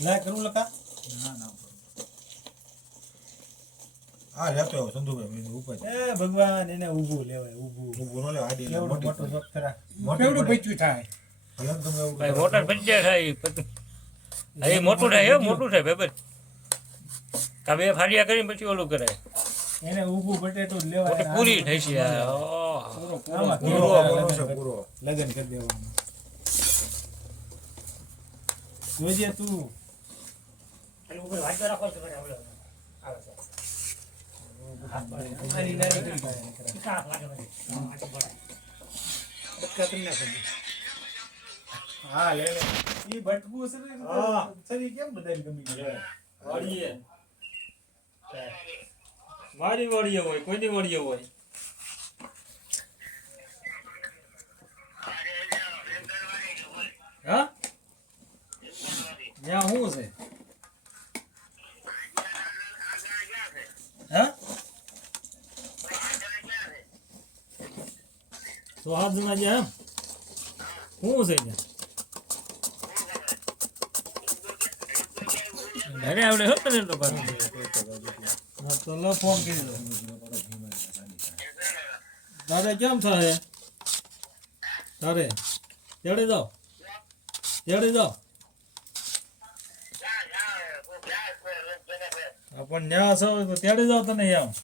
લાય કરું લકા ના ના આ લેતો આવો સંધુભાઈ મેં ઉપર એ ભગવાન એને ઊભું લેવાય ઊભું નો લે આડી એવડો મોટો શોખ ખરા કેવડું બચ્યું થાય ભલે તમે એવું ભાઈ મોટર પંચાયત થાય પછી એ મોટું થાય મોટું થાય ભાઈ તમે ફાડિયા કરીને પછી ઓલું કરાય એને ઊભું બટેટું જ લેવાય પૂરી થઈ છે પૂરો લગન કરી દેવાનું જોજે તું આની નાની કરી હા લે લે ઈ ભટકું છે ને સરી કેમ બધાને ગમી ગયું વાડીએ મારી વાડીએ હોય કોઈની વાડીએ હોય હા ત્યાં શું છે હા તો હાથ જણા ગયા એમ શું છે ત્યાં ઘરે આવડે હતો ને તો પાછું તો લો ફોન કરી દો તારે કેમ થાય તારે તેડે જાઓ પણ ન્યા છો તો તેડે જાઓ તને એમ